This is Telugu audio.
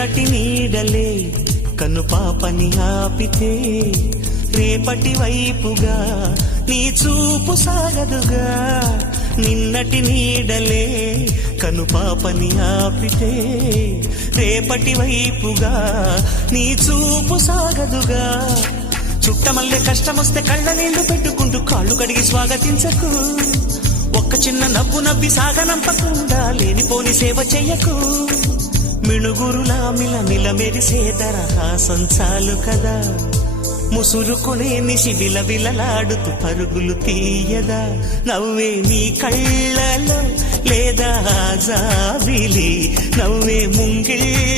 నిన్నటి నీడలే కను పాపని ఆపితే రేపటి వైపుగా నీ చూపు సాగదుగా. నిన్నటి నీడలే కను పాపని ఆపితే రేపటి వైపుగా నీ చూపు సాగదుగా. చుట్టమల్లె కష్టమొస్తే కళ్ళ నీళ్లు పెట్టుకుంటూ కాళ్ళు కడిగి స్వాగతించకు. ఒక్క చిన్న నవ్వు నవ్వి సాగనంపకుండా లేనిపోని సేవ చెయ్యకు. మిణుగురులా మిలమిల మెరిసే దరహాసం చాలు కదా. ముసురుకునే నిశి విలవిలలాడుతూ పరుగులు తీయదా. నవ్వే నీ కళ్ళలో లేదా జాబిలి, నవ్వే ముంగిళ్ళ